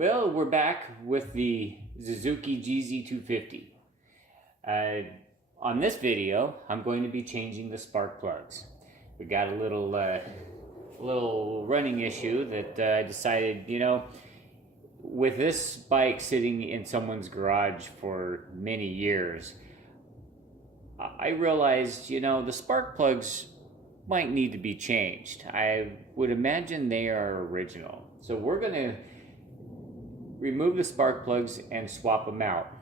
Well, we're back with the Susuki GZ250. On this video, I'm going to be changing the spark plugs. We got a little running issue that I decided, with this bike sitting in someone's garage for many years, I realized, the spark plugs might need to be changed. I would imagine they are original. So we're going to remove the spark plugs and swap them out.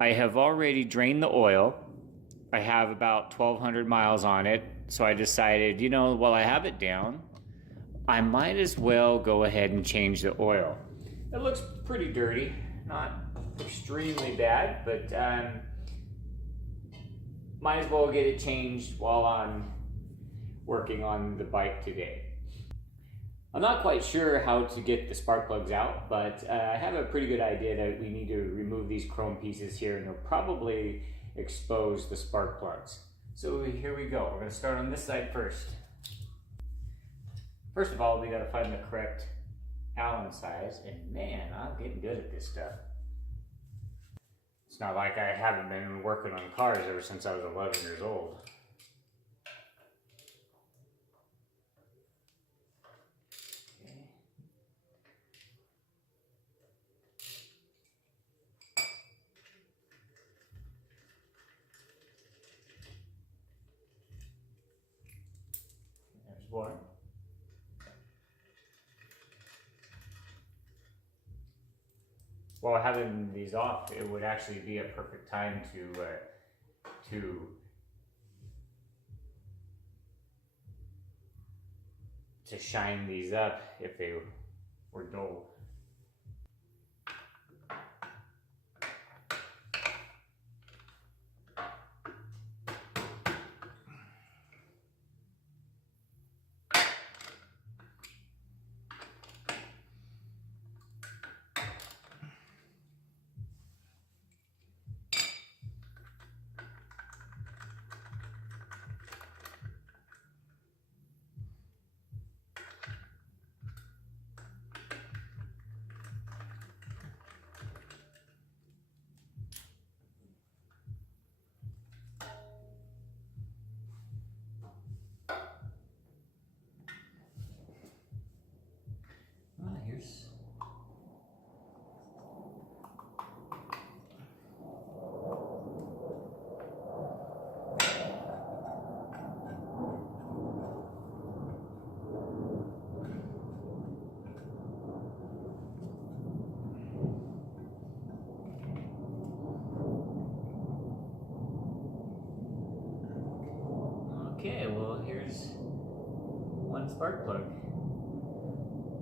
I have already drained the oil. I have about 1,200 miles on it, so I decided, while I have it down, I might as well go ahead and change the oil. It looks pretty dirty, not extremely bad, but might as well get it changed while I'm working on the bike today. I'm not quite sure how to get the spark plugs out, but I have a pretty good idea that we need to remove these chrome pieces here, and they'll probably expose the spark plugs. So here we go. We're going to start on this side first. First of all, we got to find the correct Allen size, and man, I'm getting good at this stuff. It's not like I haven't been working on cars ever since I was 11 years old. There's one. While having these off, it would actually be a perfect time to shine these up if they were dull. Here's okay, well, here's one spark plug.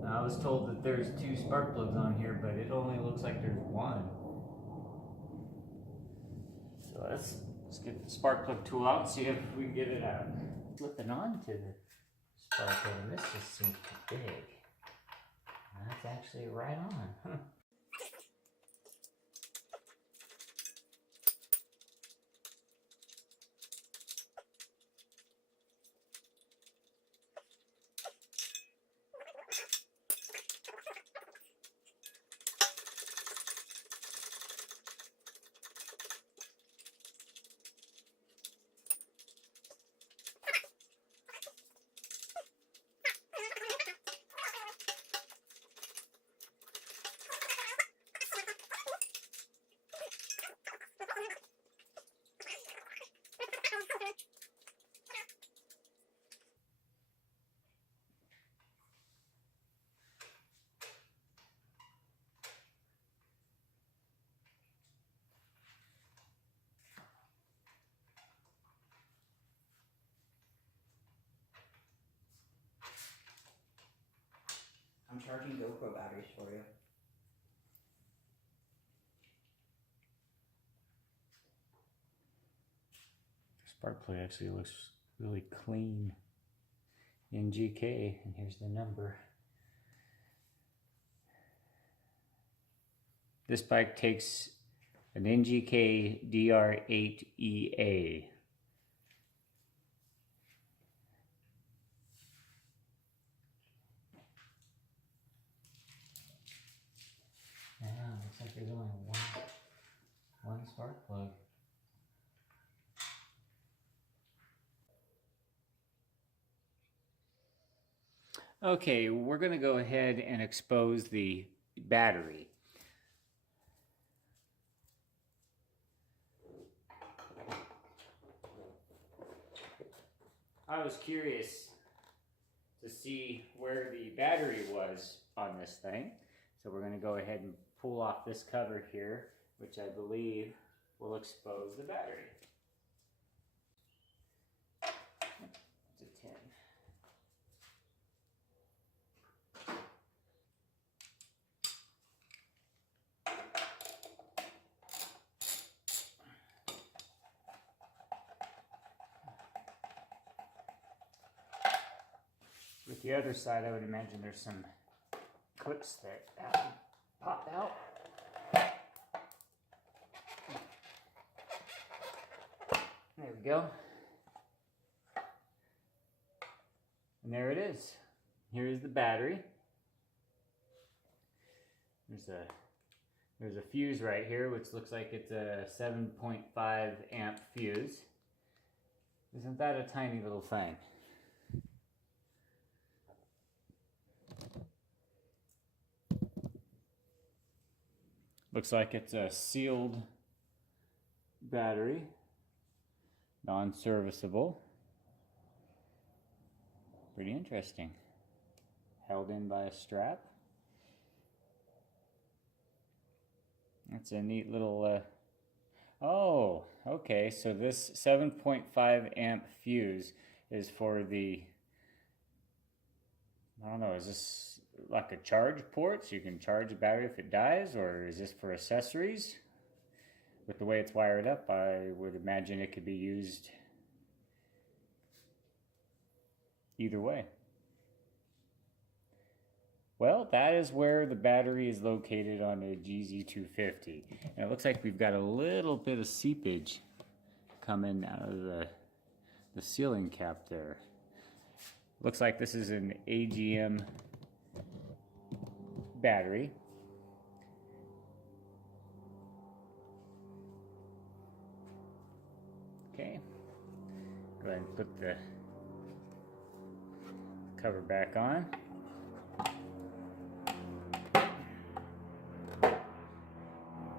I was told that there's 2 spark plugs on here, but it only looks like there's 1. So let's get the spark plug tool out and see if we can get it out. Flipping on to the spark plug, and this just seems too big. And that's actually right on. Huh. I'm charging GoPro batteries for you. Spark plug actually looks really clean in GK, and here's the number. This bike takes an NGK DR8EA. the spark plug. Okay, we're going to go ahead and expose the battery. I was curious to see where the battery was on this thing. So we're going to go ahead and pull off this cover here, which I believe will expose the battery. It's a 10. With the other side, I would imagine there's some clips that have to pop out. There we go. And there it is. Here is the battery. There's a fuse right here, which looks like it's a 7.5 amp fuse. Isn't that a tiny little thing? Looks like it's a sealed battery, non-serviceable. Pretty interesting. Held in by a strap. That's a neat little, oh, okay, so this 7.5 amp fuse is for the, I don't know, is this like a charge port so you can charge the battery if it dies, or is this for accessories? With the way it's wired up, I would imagine it could be used either way. Well, that is where the battery is located on a GZ250. And it looks like we've got a little bit of seepage coming out of the sealing cap there. Looks like this is an AGM battery. Okay, go ahead and put the cover back on.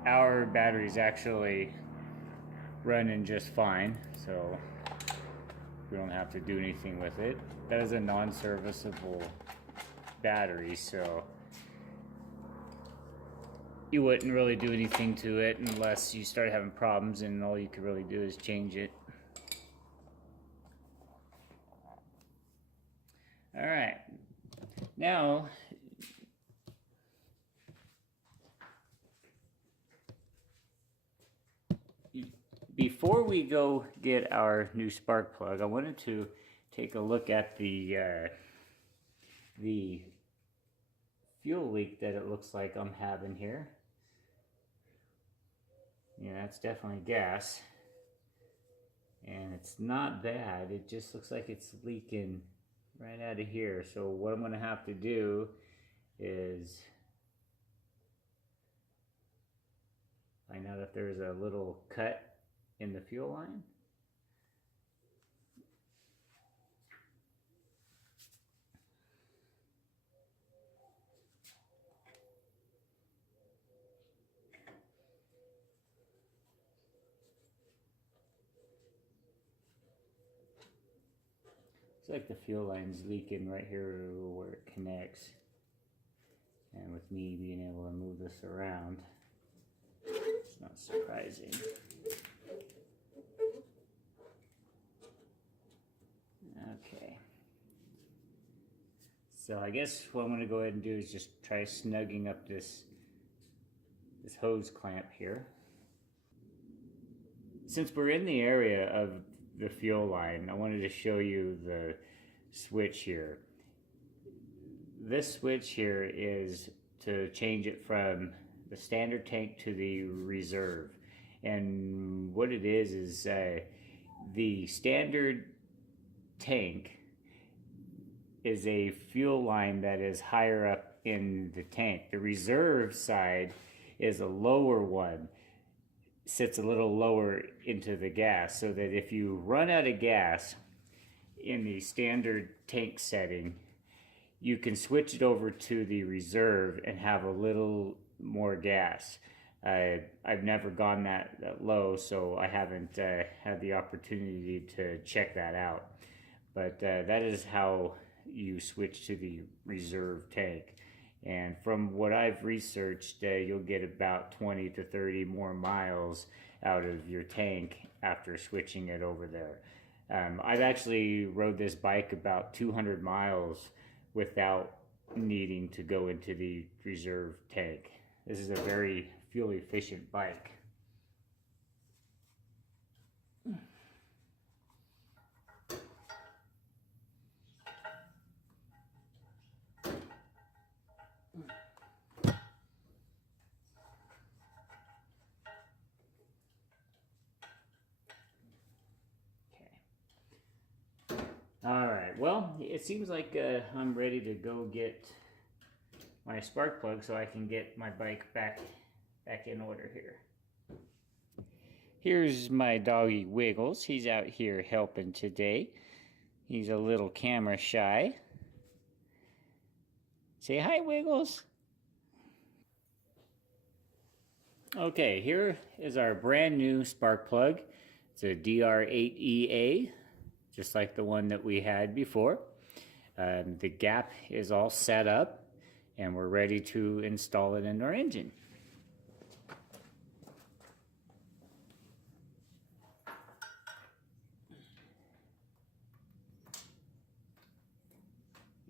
Our battery's actually running just fine, so we don't have to do anything with it. That is a non-serviceable battery, so you wouldn't really do anything to it unless you start having problems, and all you could really do is change it. All right, now before we go get our new spark plug, I wanted to take a look at the fuel leak that it looks like I'm having here. Yeah, that's definitely gas. And it's not bad, it just looks like it's leaking right out of here. So what I'm gonna have to do is find out if there's a little cut in the fuel line. Looks like the fuel line's leaking right here where it connects. And with me being able to move this around, it's not surprising. Okay. So I guess what I'm going to go ahead and do is just try snugging up this hose clamp here. Since we're in the area of the fuel line, I wanted to show you the switch here. This switch here is to change it from the standard tank to the reserve. And what it is the standard tank is a fuel line that is higher up in the tank. The reserve side is a lower one. sits a little lower into the gas, so that if you run out of gas in the standard tank setting, you can switch it over to the reserve and have a little more gas. I've never gone that low, so I haven't had the opportunity to check that out. But that is how you switch to the reserve tank. And from what I've researched, you'll get about 20 to 30 more miles out of your tank after switching it over there. I've actually rode this bike about 200 miles without needing to go into the reserve tank. This is a very fuel efficient bike. Alright, well, it seems like I'm ready to go get my spark plug so I can get my bike back in order here. Here's my doggy Wiggles. He's out here helping today. He's a little camera shy. Say hi, Wiggles. Okay, here is our brand new spark plug. It's a DR8EA. Just like the one that we had before. The gap is all set up and we're ready to install it in our engine.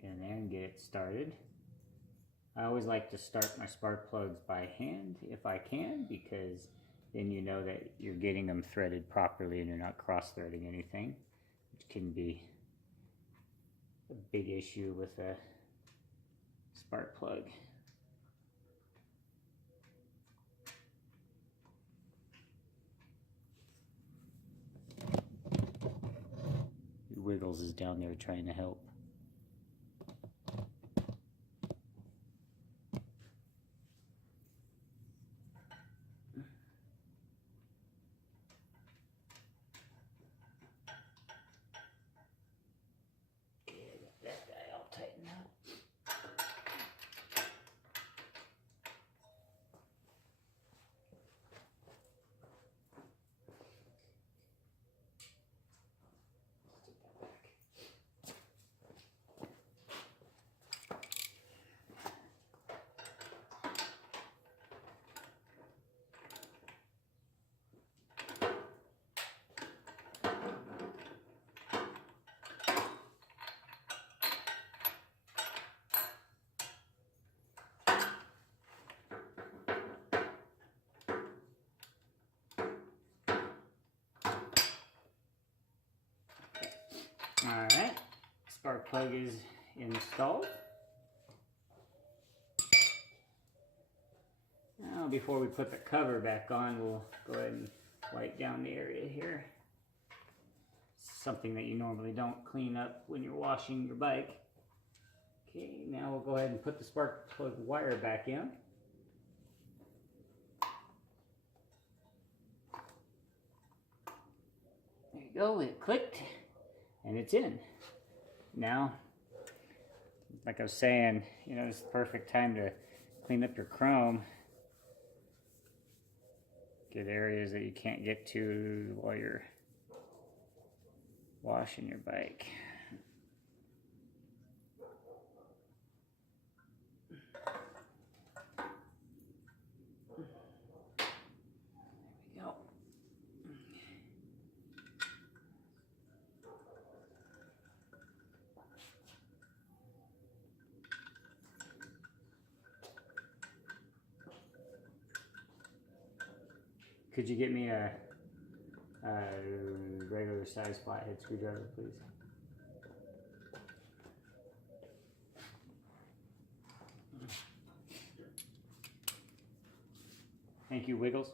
And then get it started. I always like to start my spark plugs by hand if I can, because then you know that you're getting them threaded properly and you're not cross-threading anything, which can be a big issue with a spark plug. Wiggles is down there trying to help. Alright, spark plug is installed. Now before we put the cover back on, we'll go ahead and wipe down the area here. Something that you normally don't clean up when you're washing your bike. Okay, now we'll go ahead and put the spark plug wire back in. There you go, it clicked. And it's in. Now, like I was saying, you know, it's the perfect time to clean up your chrome. Get areas that you can't get to while you're washing your bike. There we go. Could you get me a regular size flathead screwdriver, please? Thank you, Wiggles.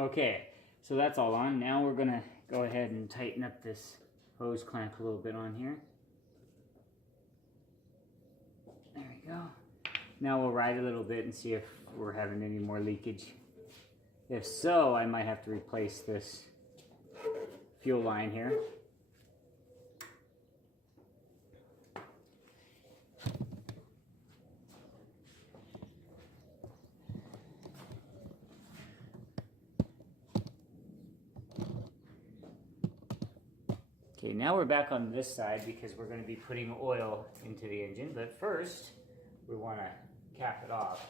Okay, so that's all on. Now we're gonna go ahead and tighten up this hose clamp a little bit on here. There we go. Now we'll ride a little bit and see if we're having any more leakage. If so, I might have to replace this fuel line here. Okay, now we're back on this side because we're going to be putting oil into the engine, but first we want to cap it off.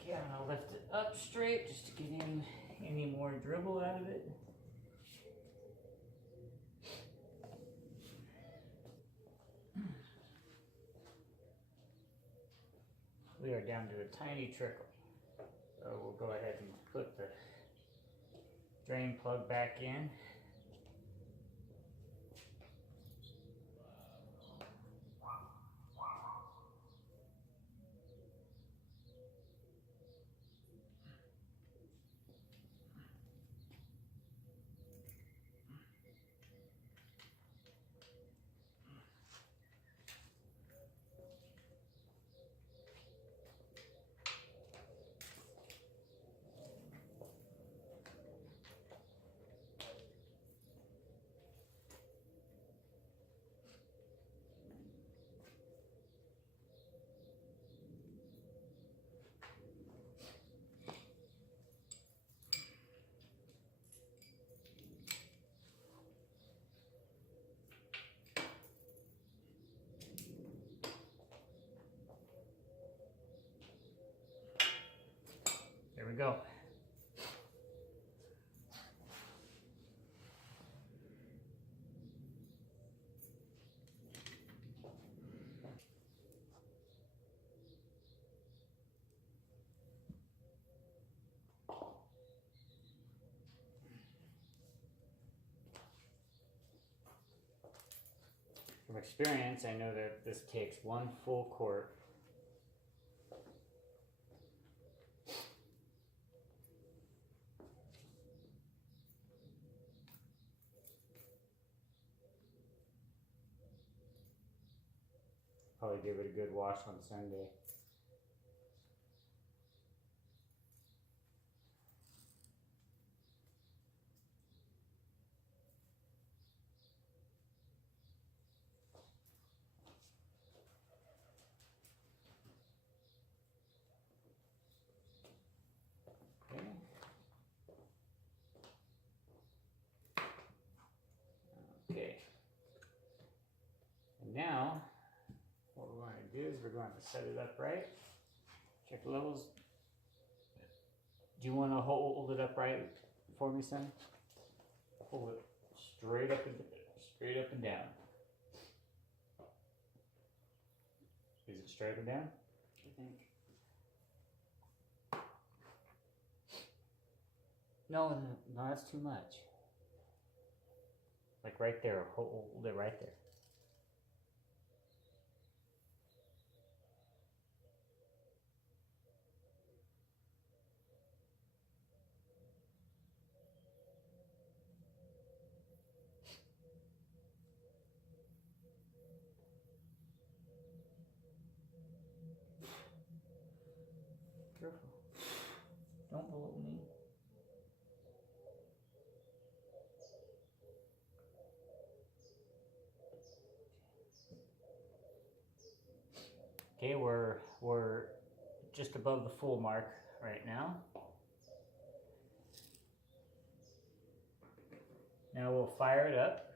Okay, I'm going to lift it up straight just to get any more dribble out of it. We are down to a tiny trickle. So we'll go ahead and put the drain plug back in. There we go. From experience, I know that this takes 1 full quart. Probably give it a good wash on Sunday. Okay. Okay. And now, what we're going to do is we're going to set it up right. Check the levels. Do you want to hold it upright for me, son? Hold it straight up and down. Is it straight up and down? I think. No, that's too much. Like right there. Hold it right there. Careful. Don't blow me. Okay, we're just above the full mark right now. Now we'll fire it up.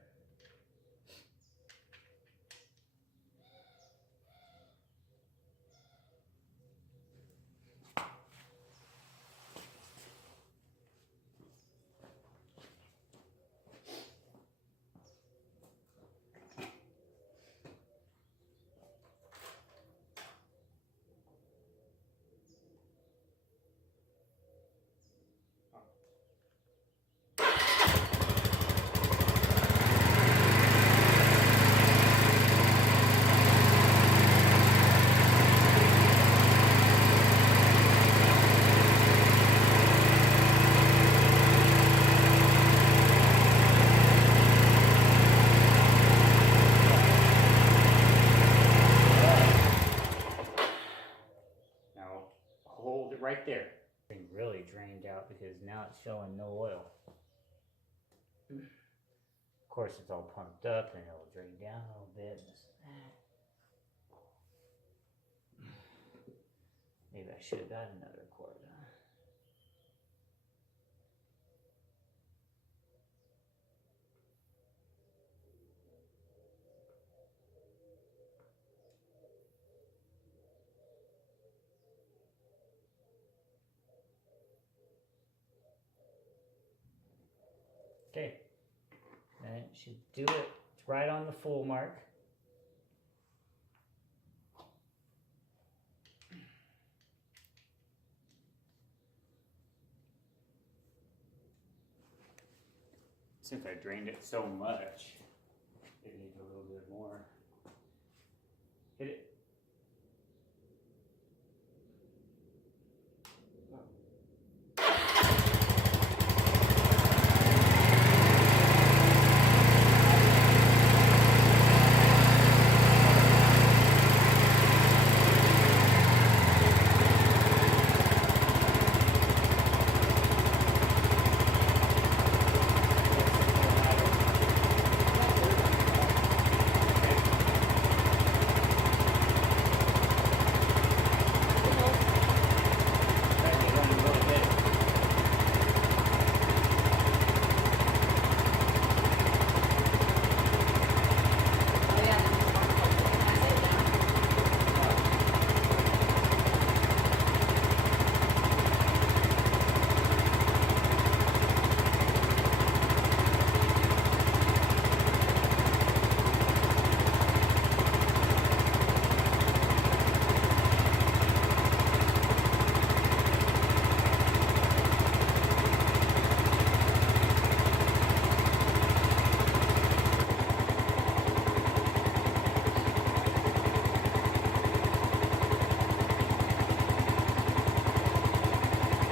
there. Thing really drained out because now it's showing no oil. Of course, it's all pumped up and it'll drain down a little bit. Maybe I should have got another quart. Okay, that should do it. It's right on the full mark. Since I drained it so much, it needs a little bit more. Hit it.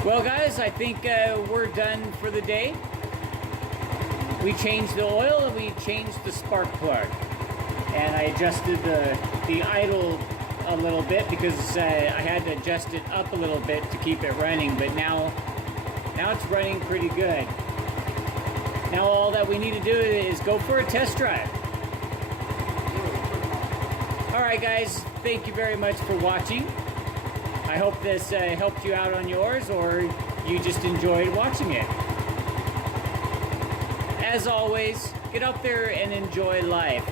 Well, guys, I think we're done for the day. We changed the oil and we changed the spark plug. And I adjusted the idle a little bit because I had to adjust it up a little bit to keep it running. But now it's running pretty good. Now all that we need to do is go for a test drive. All right, guys, thank you very much for watching. I hope this helped you out on yours, or you just enjoyed watching it. As always, get out there and enjoy life.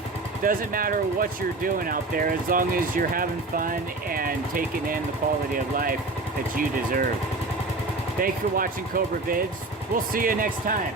Doesn't matter what you're doing out there, as long as you're having fun and taking in the quality of life that you deserve. Thanks for watching Cobra Vids. We'll see you next time.